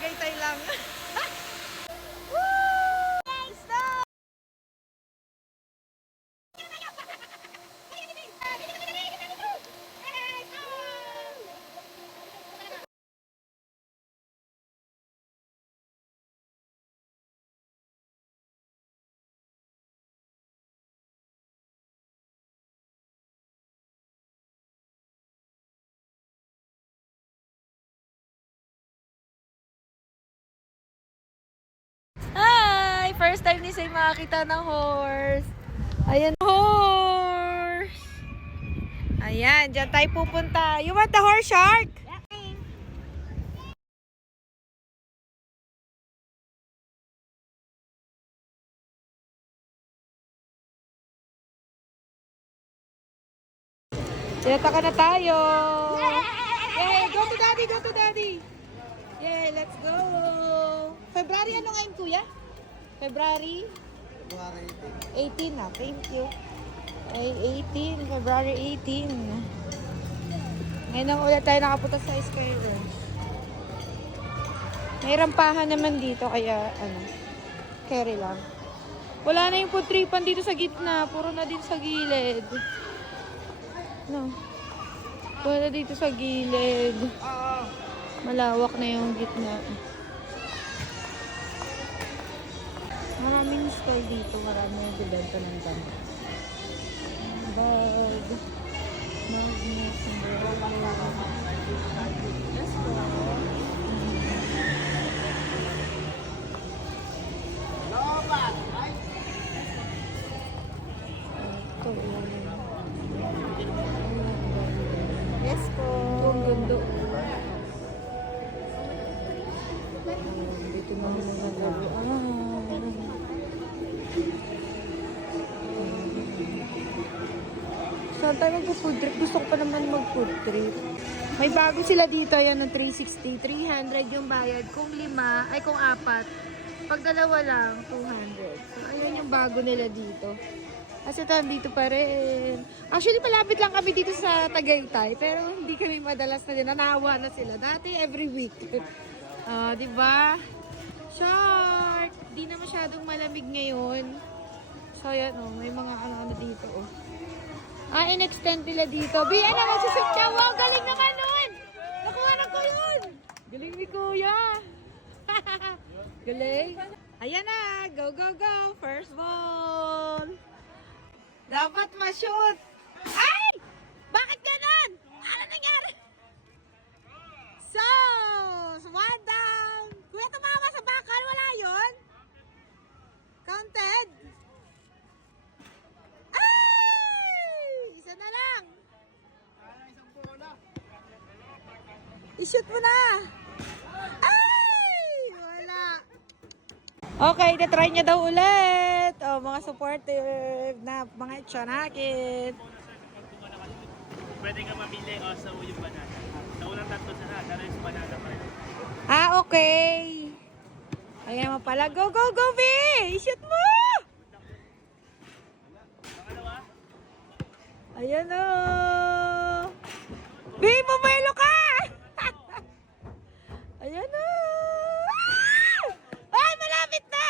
Tagaytay lang. Hi! First time ni Say makakita ng horse. Ayan, horse! Ayan, dyan tayo pupunta. You want the horse, Shark? Sinata ka na tayo. Yay! Go to daddy, go to daddy. Yay, let's go. February ano ngayon, kuya? February 18 na. Thank you. Ay, 18. February 18. Ngayon ang ulit tayo nakapunta sa Skyler. May rampahan naman dito, kaya ano, carry lang. Wala na yung putripan dito sa gitna. Puro na din sa gilid. No. Wala dito sa gilid. Malawak na yung gitna. Maraming stall dito. Maraming nagbibenta ng dami. Bag. Magnet. Let's go. Yes po. Ang ganda. Dito na naman naglaruan. Saan tayo mag-food trip? Gusto ko pa naman mag-food trip. May bago sila dito. Ayan, ng 360. 300 yung bayad. Kung 5, ay kung 4. Pag dalawa lang, 200. So, ayan yung bago nila dito. Kasi dito pa rin. Actually, malapit lang kami dito sa Tagaytay. Pero hindi kami madalas na din. Nanawa na sila. Dati, every week. Di ba? Shark! Di na masyadong malamig ngayon. So, yan, oh. May mga ano-ano dito, oh. In-extend nila dito. Ano, magsusip siya. Wow, galing naman nun! Nakuha na ko yun! Galing ni Kuya! Galing! Ayan na! Go, go, go! First ball! Dapat ma-shoot! Ay! Bakit ganon? Ano nangyari? So, one down! Kuya, tumama sa bakal. Wala yun? Counted? Ay! Isa na lang! I-shoot mo na! Ay! Wala! Okay, na-try niya daw ulit. Oh, mga supportive na mga tsanakit. Pwede ka mamili o sa yung banana. Sa unang tatlo sana, dala yung banana pa rin. Okay. Ayan mo pala. Go, go, go, B! I-shoot mo! Pangalawa? Ayan o. B, bumelo ka! Ayan o. Ay, malapit na!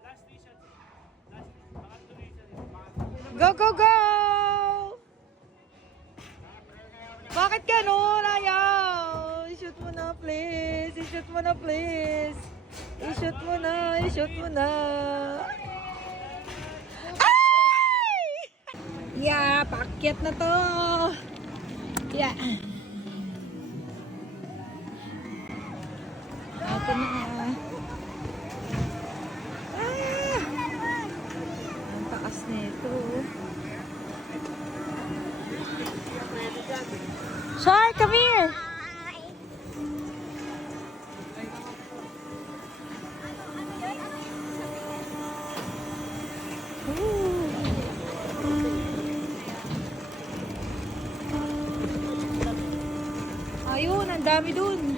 Last 3 shots. Pangatlo na yung shots. Go, go, go! Bakit ganun? Ayaw! I-shoot mo na, please! I-shoot mo na, please! I-shoot mo na! I-shoot mo na! Ay! Yeah, paakyat na to! Yeah! Ito na. Ah! Ang taas na ito. Shark, come here! Ayun, ang dami dun.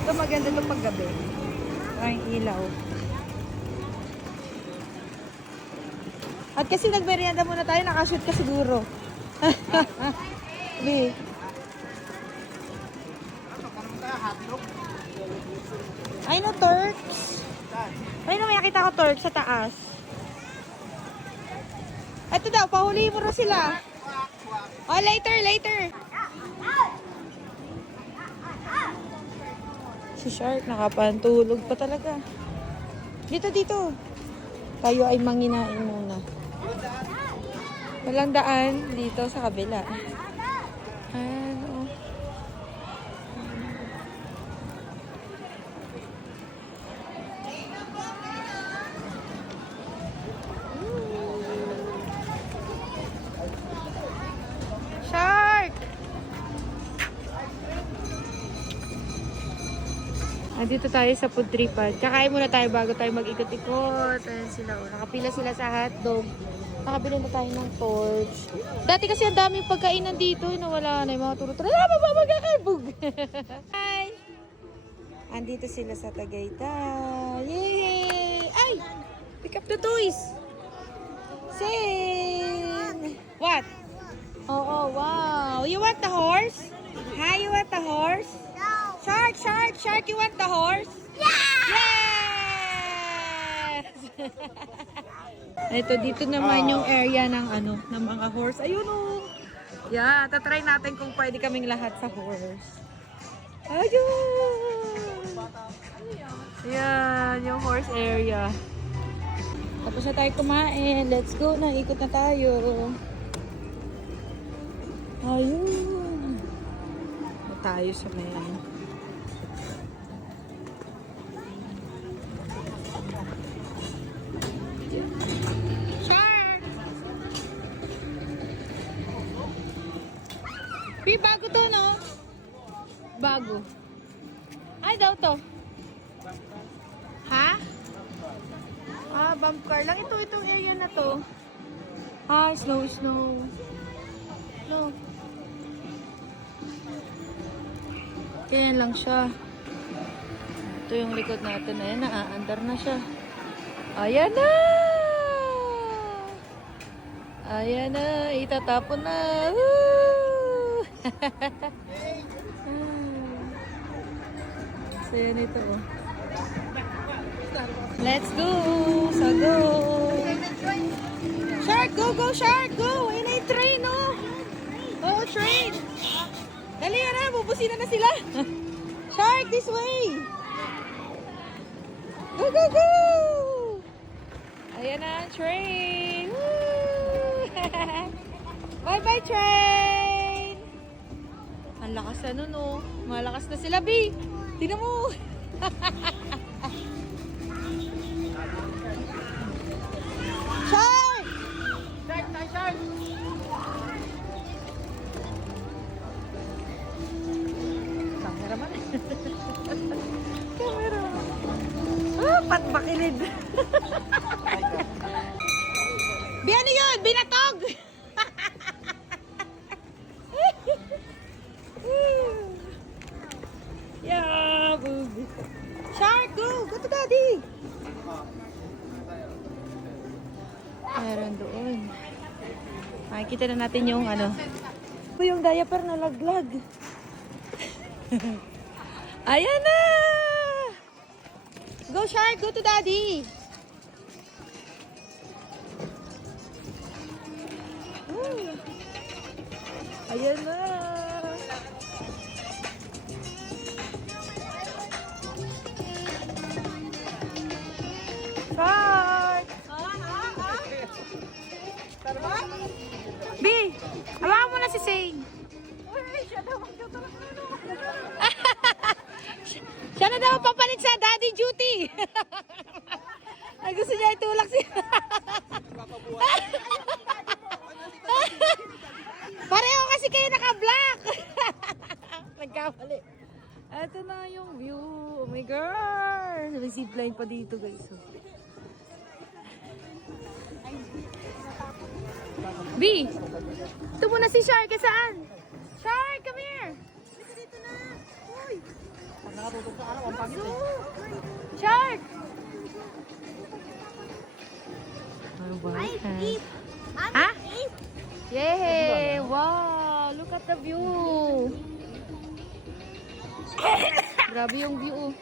Ito maganda ito paggabi. Parang ilaw. At kasi nagmerienda muna tayo, nakashoot ka siguro. Be. Ay no, Turks. Ay no, may nakita ko Turks sa taas. Ito daw, pahuli mo na sila. Oh, later. Si Shark, nakapantulog pa talaga. Dito. Tayo ay manginain muna. Walang daan dito sa kabila. Ano? Shark! Dito tayo sa food tripan. Kakain muna tayo bago tayo mag-ikot-ikot. Ayan sila. Oh. Nakapila sila sa hotdog. Nakabili na tayo ng torch. Dati kasi ang daming pagkainan dito. Nawala na yung mga turo-turo. Wala ba magkakabog? Hi! Andito sila sa Tagaytay. Yay! Ay! Pick up the toys! Sing! What? Oh, wow. You want the horse? Hi, you want the horse? No. Shark, you want the horse? Yeah! Yes! Ito, dito naman yung area ng ng mga horse. Ayun oh. Yeah, tatry natin kung pwede kaming lahat sa horse. Ayun! Yan, yung horse area. Tapos na tayo kumain. Let's go na, ikot na tayo. Ayun. Tayo sa may Shark! Bago to, no? Bago. Ay, daw to. Ha? Bump car lang. Itong area na to. Snow. No. Kaya lang siya. Ito yung likod natin. Ayan, naaandar na siya. Ayan na! Ayan na! Itatapon na! Woo! So, yan ito. Oh. Let's go! So, go! Shark! Go, Shark! Go! Ayan na yung train, oh! Oh, train! Dali na, bubusin na sila. Shark, this way. Go. Ayan na, train. Woo! Bye, train. Ang lakas na nun, oh. Malakas na sila, B. Tingnan mo. Shark! Shark! Camera. Patbakilid. Ano yun? Binatog! Yeah, boob. Shark, go! Go to daddy! Meron doon. Makikita na natin yung yung diaper na laglag. Ayan na! Go, Shark! Go to daddy! Ayan na! Shark! B! Hawakan mo na si Sing! Siya na daw papalit sa daddy duty. Ay, gusto niya itulak siya. Pareho kasi kayo naka-black. Nagkamali. Ito na yung view. Oh my God. May zipline pa dito, guys. B! Ito muna si Shark. Saan? Shark, come here. Dito na. Uy. Shark! Ha? Yay! Wow! Look at the view. Grabe yung view.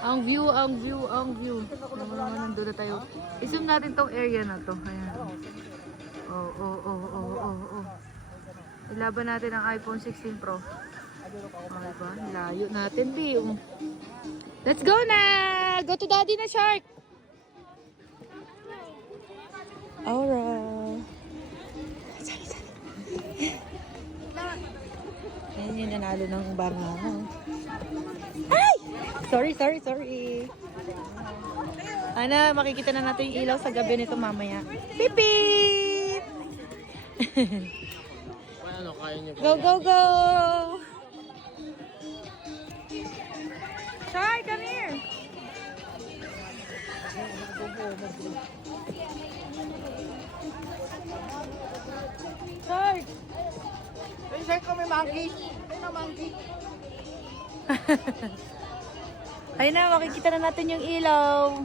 Ang view. Naman nandun na tayo. I-zoom natin tong area na to. Ayan. Oh. Ilaban natin ang iPhone 16 Pro. Diba? Layo natin, view. Let's go na! Go to daddy na, Shark! Alright. Ayan yung nanalo ng banana. Ay! Sorry. Ana, makikita na natin yung ilaw sa gabi nito mamaya. Pipip! Ano, kaya niyo Go! Shark, come here! Shark! Hey, sir, kami monkey. Ay na monkey. Ayun na, makikita na natin yung ilaw.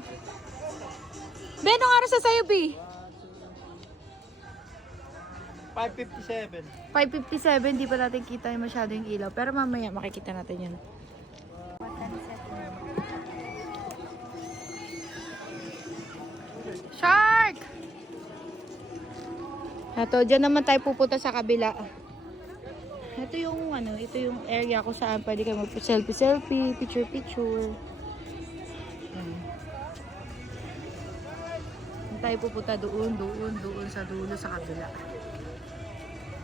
Ben, anong oras na sa'yo, B? 5:57. 5:57, di pa natin kita yung masyado yung ilaw. Pero mamaya makikita natin yun. Shark! Ito, dyan naman tayo pupunta sa kabila. Ito yung ito yung area kung saan pwede kayo mag-selfie, picture. Tayo pupunta doon sa dulo sa kabila.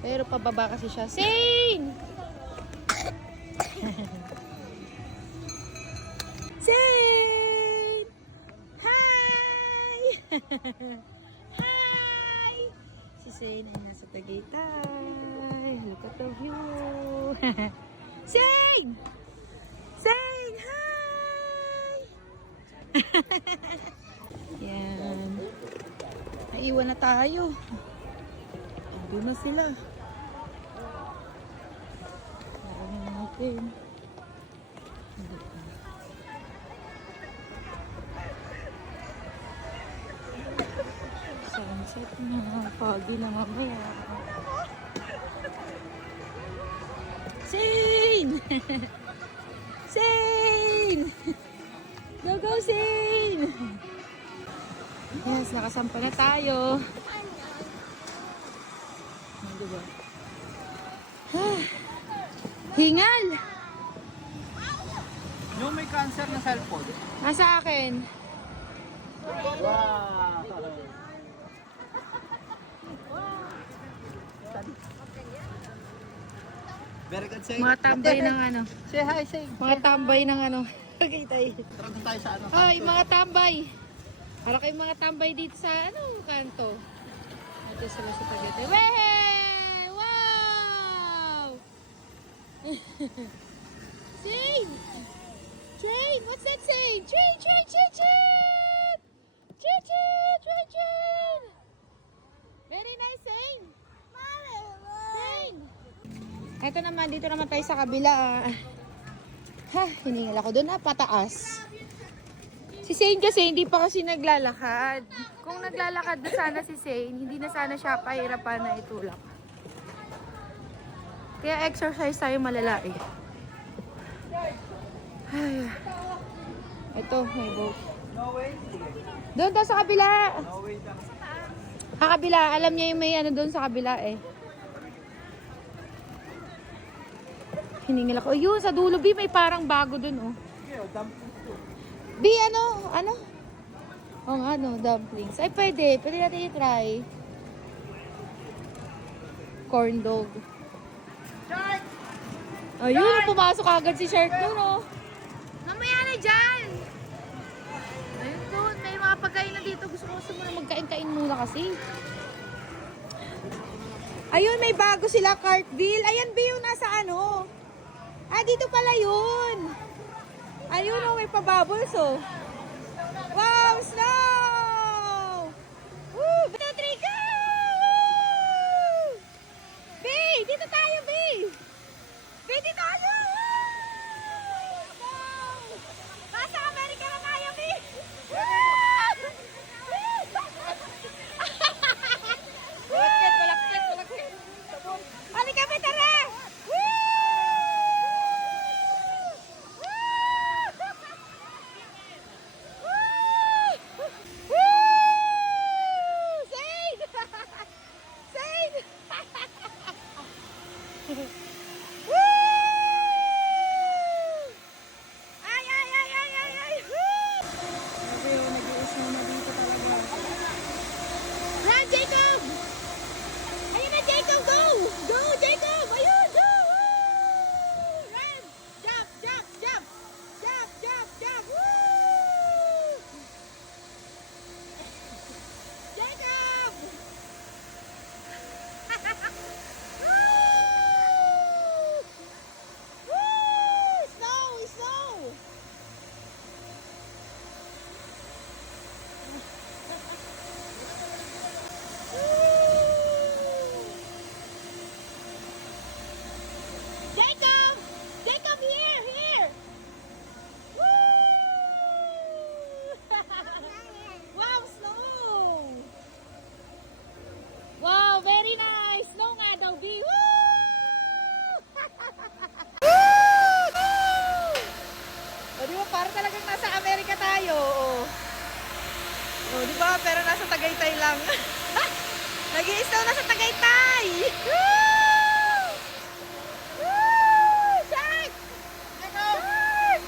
Pero pababa kasi siya. Zane! Zane! Hi! Hi! Si Zane ay nasa Tagaytay. Look at the view. Zane! Zane! Hi! Yan. Naiwan na tayo. Doon na sila. Naranin natin. Sunset na. Pagi na mamaya. Zane! Zane! Go, Zane! Yes, nakasampa na tayo. Diba? Hingal! Yung may cancer na cellphone. Nasa akin. Wow! Very good, say. Mga tambay ng Say hi, say. Mga tambay ng Tagaytay. Tara doon tayo sa ano. Ay, mga tambay. Para kayong mga tambay dito sa kanto. Ito sila sa Tagaytay. Wey! Wow! Shane! Shane! What's that saying? Shane! Very nice, Shane! Shane! Ito naman, dito naman tayo sa kabila. Ha, hiningal ako doon pataas. Si Zane kasi hindi pa kasi naglalakad. Kung naglalakad na sana si Zane, hindi na sana siya pahirapan na itulak. Kaya exercise tayo malala eh. Ay. Ito, may boat. No way. Doon daw sa kabila. No way. Sa kabila, alam niya yung may doon sa kabila eh. Hiningal ako. Yun, sa dulo, B, may parang bago doon oh. B, ano? Dumplings. Ay, pwede natin i-try. Corn dog. Shark! Ayun, pumasok agad si Shark doon, oh. Mamaya na dyan! Ayun doon, may mga pagkain na dito. Gusto muna magkain-kain muna kasi. Ayun, may bago sila, Cartville. Ayan, B, yung nasa dito pala yun. Ayun, oh, may pabubbles, oh. Wow, snow! Woo! 1, 2, 3, go! B, dito tayo, B! Dito tayo! Go! Nasa Amerika na tayo, B! Balakset! Halika, O, di ba? Para talagang nasa Amerika tayo. O, di ba? Pero nasa Tagaytay lang. Nag-i-snow na sa Tagaytay! Woo! Woo! Shark! Shark!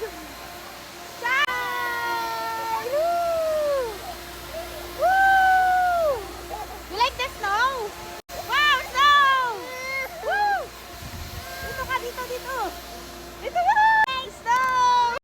Shark! Woo! Woo! You like the snow? Wow, snow! Woo! Dito ka, dito, dito! Dito ka! Snow!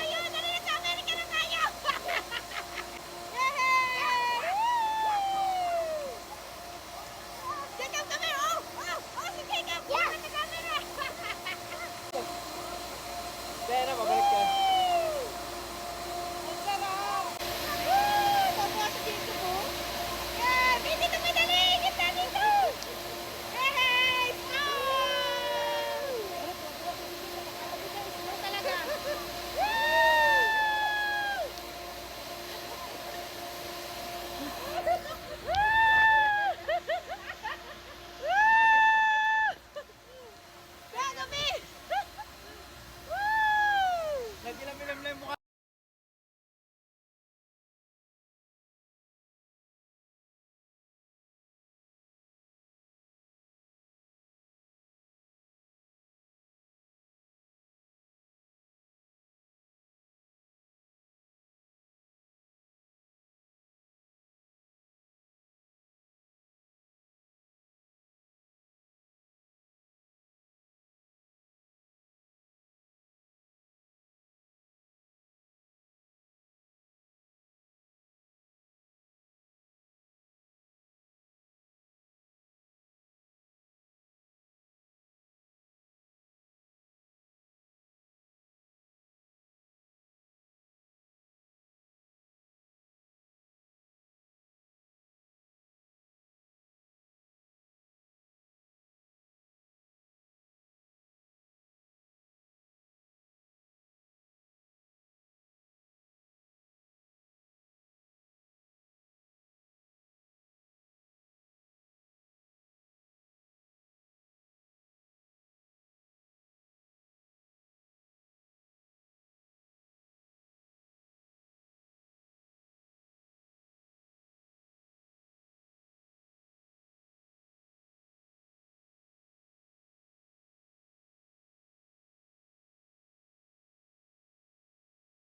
Ayun, dali na sa Amerika na tayo! Yay! Jacob, come here! Si Jacob! Yeah! Sa camera! Kaya na, babalik ka. Ang sarap! Tawa si Jacob, oh! Yeah! Dito, madali! Gitna dito! Hey! Snow! Snow talaga! Nagilamilam na yung mukha.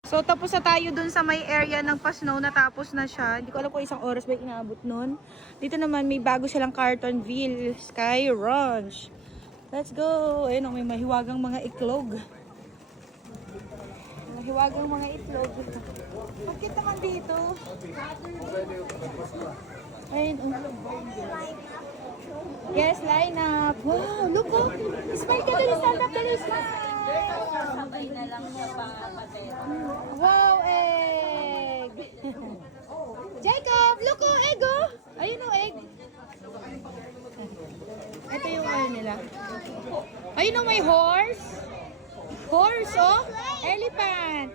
So, tapos na tayo dun sa may area ng pa-snow. Natapos na siya. Hindi ko alam kung isang oras ba inaabot nun. Dito naman, may bago silang Cartonville Sky Ranch. Let's go! Ayun, may mahiwagang mga iklog. Mahiwagang mga itlog. Bakit naman dito? Ayun, yes, line up. Wow, look oh! Smile ka dali, stand up dali, smile! Sabay na lang siya patera. Wow, egg! Jacob, look oh, egg oh! Ayun oh, egg. Ito yung ano nila. Ayun oh, may horse. Horse oh! Elephant.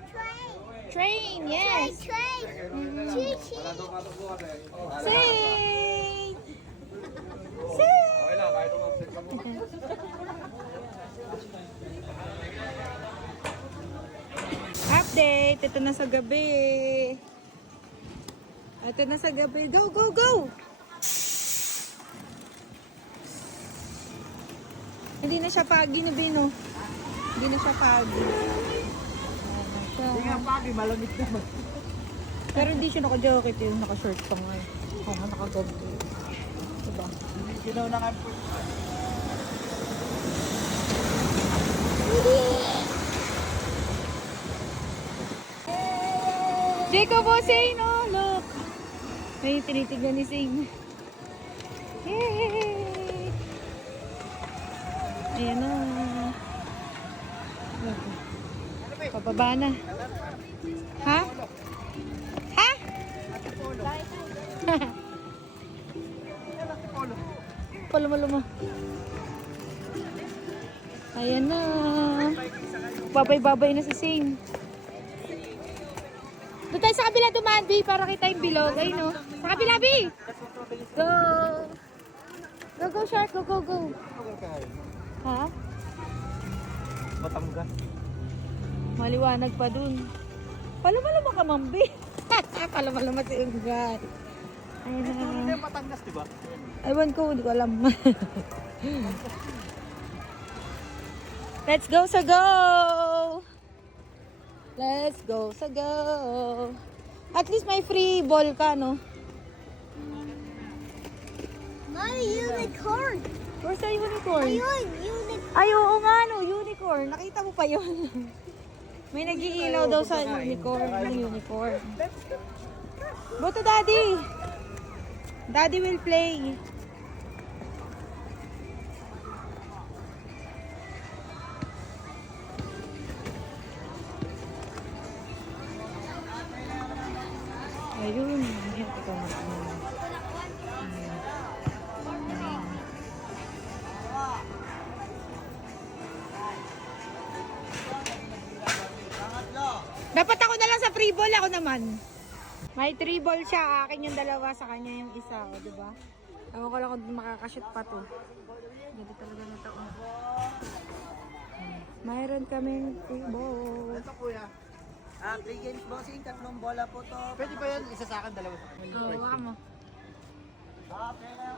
Train, yes. Train. Say! Okay lang, kahit umabsent ka mo. Update! Ito na sa gabi. Ito na sa gabi. Go, go, go! Hindi na siya pagi na Bino. Hindi na siya pagi. Hindi nga pagi, malamig naman. Pero hindi siya naka-jacket yun. Naka-short pa nga. Oo nga, naka-gobto. Diba? Ginaw na nga po. Jacob o Zane, oh, look. May tinitignan ni Zane. Yay! Ayan na. Look. Pababa na. Ha? Ha? paluma-luma. Ayan na. Babay-babay na si Shane. Doon tayo sa kabila dumaan, B, para kita yung bilog. Ayun, no? Sa kabila, B! Go! Go, go, shark. Go, go, go. Ha? Batangas. Maliwanag pa dun. Palama-lama ka, Ma'am B. Palama-lama si Ungay. Ayun na. Hindi Batangas, di ba? Ewan ko, hindi ko alam. Let's go sa go! Let's go sa go! At least may free ball ka, no? Mommy, unicorn. Where's the unicorn? Ayun, unicorn. Ay, oo nga, no, unicorn. Nakita mo pa yun. May nag-iilaw daw sa unicorn. Yung unicorn. Go to Daddy. Daddy will play. Ayun. Ito nga. Dapat ako na lang sa free ball, ako naman. May 3 ball siya, akin yung dalawa, sa kanya yung isa, o, diba? Ewan ko lang kung makakashoot pa to. Ganda talaga na to. Mayroon kaming free ball. Ito kuya. 3 games bossing, 3 bola po to. Pwede ba yan? Isa sa akin, dalawa sa akin. Oo, waka mo. Okay na.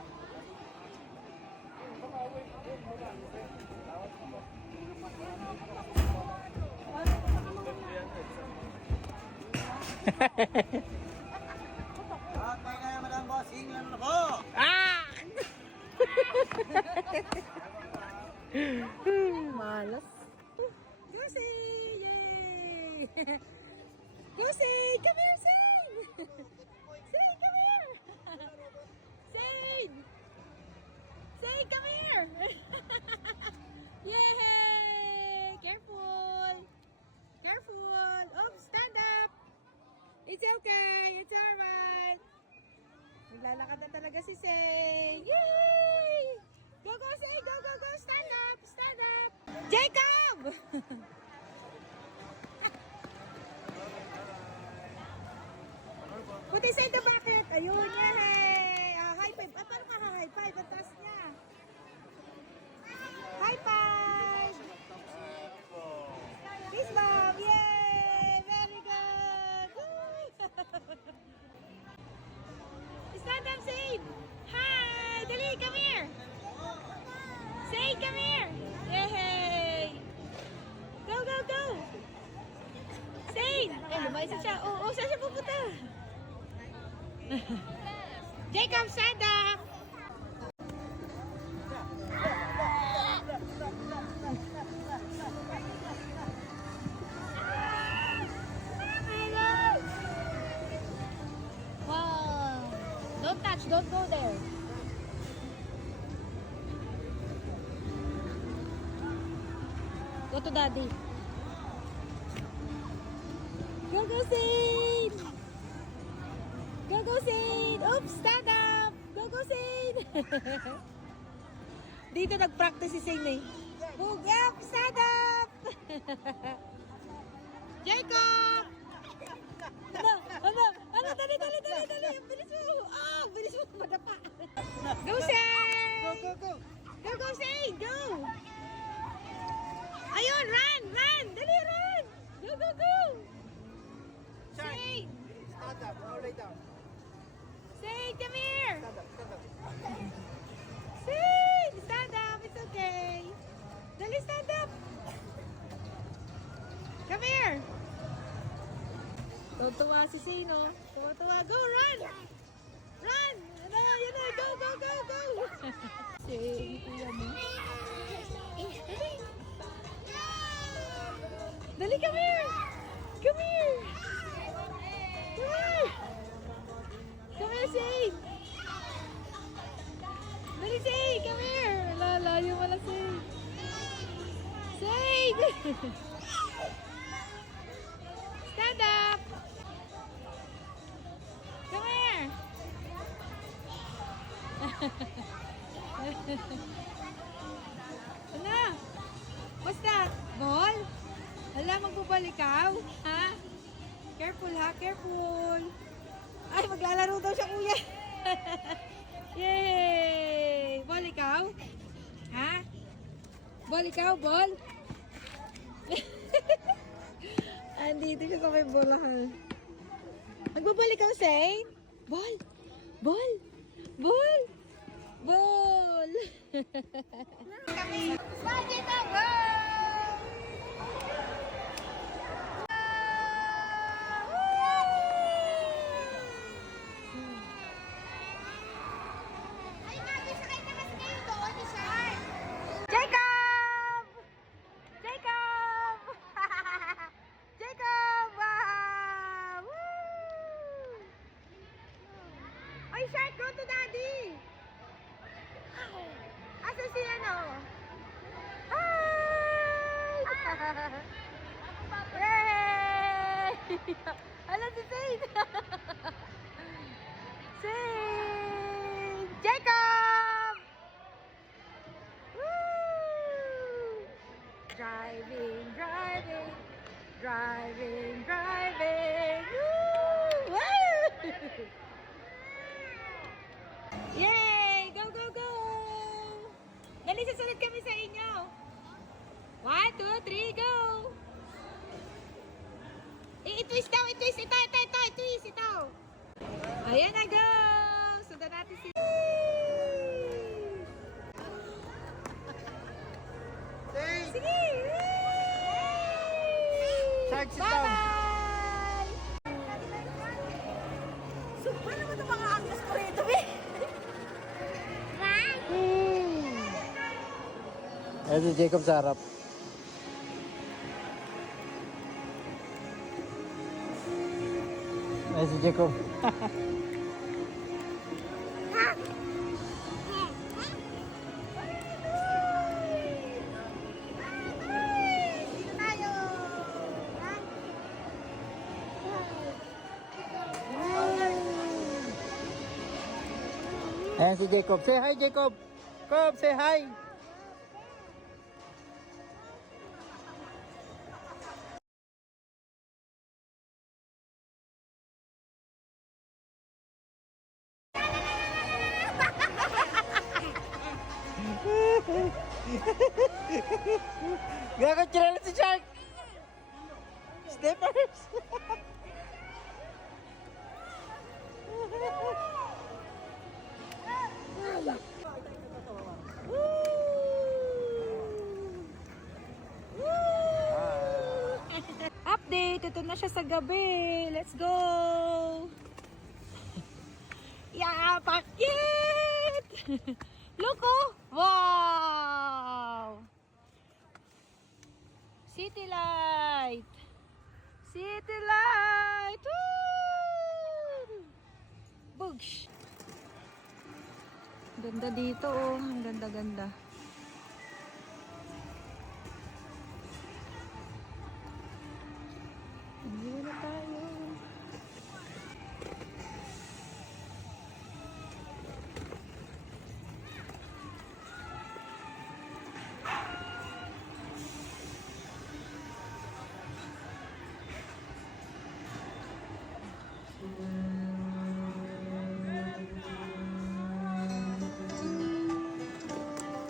Okay na madam bossing, lang ako. Malas. Goosey! Yay! Goosey! Come here, Zane! Zane, come here! Zane! Zane, come here! Yay! Careful! Careful! Oops, stand up! It's okay! It's alright! Naglalakad na talaga si Zane! Yay! Go, go, Zane! Go, go, go! Stand up! Stand up! Jacob! Put inside the bucket. Ayun, yay! High five. Paano ka high five? Ang taas niya. High five! Peace bomb! Yay! Very good! Woo! Stand up, Zane! Hi! Dali, come here! Zane, come here! Yay! Go, go, go! Zane! Eh, lumayas siya. Oo, saan siya pupunta? Jacob, stand up! Wow! Don't touch, don't go there. Go to Daddy. Go, go, Zane! Go, go, Zane! Oops, stand up! Go, go, Zane! Dito nag-practice si Zane eh. Go, up! Stand up! Jacob! Ano? Dali! Bilis mo! Oh, bilis mo! Madapa! Go, Zane! Go, go, go. Go, go, Zane! Go! Ayun, run! Dali, run! Go, go, go! Zane! Stand up, all lay down. Zane, come here! Stand up, stand up. Zane! Stand up, it's okay. Dali, stand up! Come here! Tuwa si Zane, oh. Tuwa. Go, run! Run! Yun na, go! Zane, kuya mo. Dali, come here! Come here! Come here, Zane! Dali, Zane! Come here! Layo pala, Zane! Zane! Stand up! Come here! Ano? Basta, ball? Hala, magbabaligaw? Ha? Careful ha, careful. Ay, maglalaro daw siya, kuya. Yay! Ball ikaw? Ha? Ball ikaw, ball? Andito siya sa may bolahan. Magbabal ikaw, Saint? Ball! Ball! Ball! Ball! Budget na, go! Ay, natin sakay na kasi kayo doon, ni Shark. Jacob! Jacob! Jacob! Wow! Woo! Ay, Shark, go to daddy! Asa si ano? Hi! Yay! Hala si Saint! Saint! Jacob! Woo! Driving, driving, driving, driving. Woo! Woo! Yay! Go, go, go! Dali, sasunod kami sa inyo. 1, 2, 3, go! I-twist daw, i-twist. Ito, i-twist, ito. Ayan na, go! Sundan natin si... Sige! Shark, sit down. Bye-bye! So, paano mo ito mga angkas ko rito, be? Ayan si Jacob sa harap. Ayan si Jacob. Ayan si Jacob. Say hi, Jacob. Jacob, say hi. Gago, chirala si Shark. Steppers. Update! Ito na siya sa gabi. Let's go! Yeah, pakit! Look, oh! Wow! City light! City light! Woo! Bugsh! Ganda dito, oh. Ang ganda-ganda. Hindi na tayo.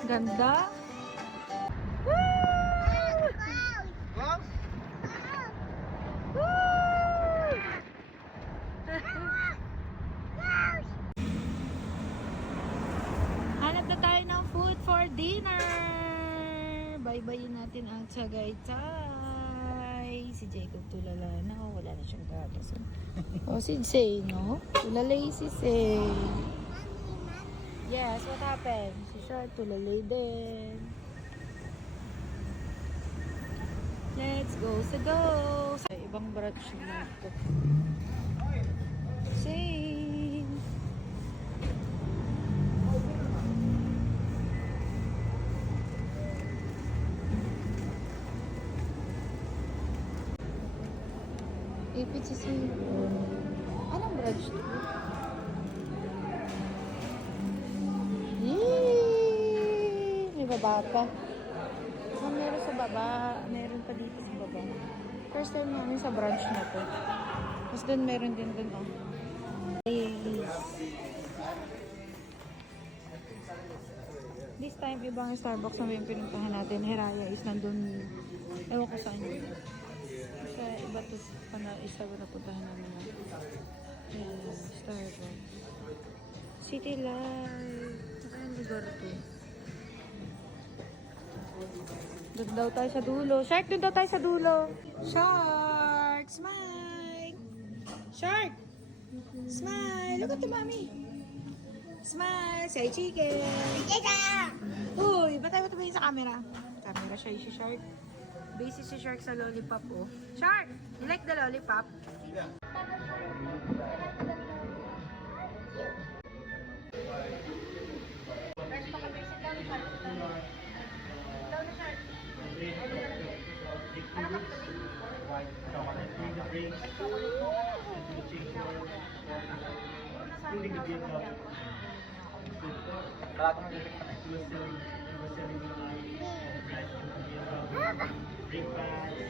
Ganda. Wow. Hanap na tayo ng food for dinner. Bye-bye natin ang Tagaytay. Si Jacob tulala na. Oh, wala na siyang gatas. Oh, si Zay, no? Tulalay si Zay. Yes, what happened? Si Shark tulalay din. Let's go sa go. Sa ibang branch na ito. Same. Ipit si anong branch ito? Yay! baba pa. Ah, meron sa baba. Meron pa dito sa baba. First time namin sa branch na to. Tapos doon meron din doon, oh. This time, ibang Starbucks na yung pinuntahan natin. Hiraya is nandun. Ewan ko saan yun. Sa iba to, isa ba napuntahan namin na. Starbucks. City Life. Saka yung lugar to. Doon daw tayo sa dulo. Shark, doon daw tayo sa dulo. Shark! Smile! Shark! Smile! Look at the mommy! Smile! Say chicken! Uy! Ba't tayo tumingin sa camera? Camera siya, si Shark. Busy si Shark sa lollipop, oh. Shark! You like the lollipop? Breakfast.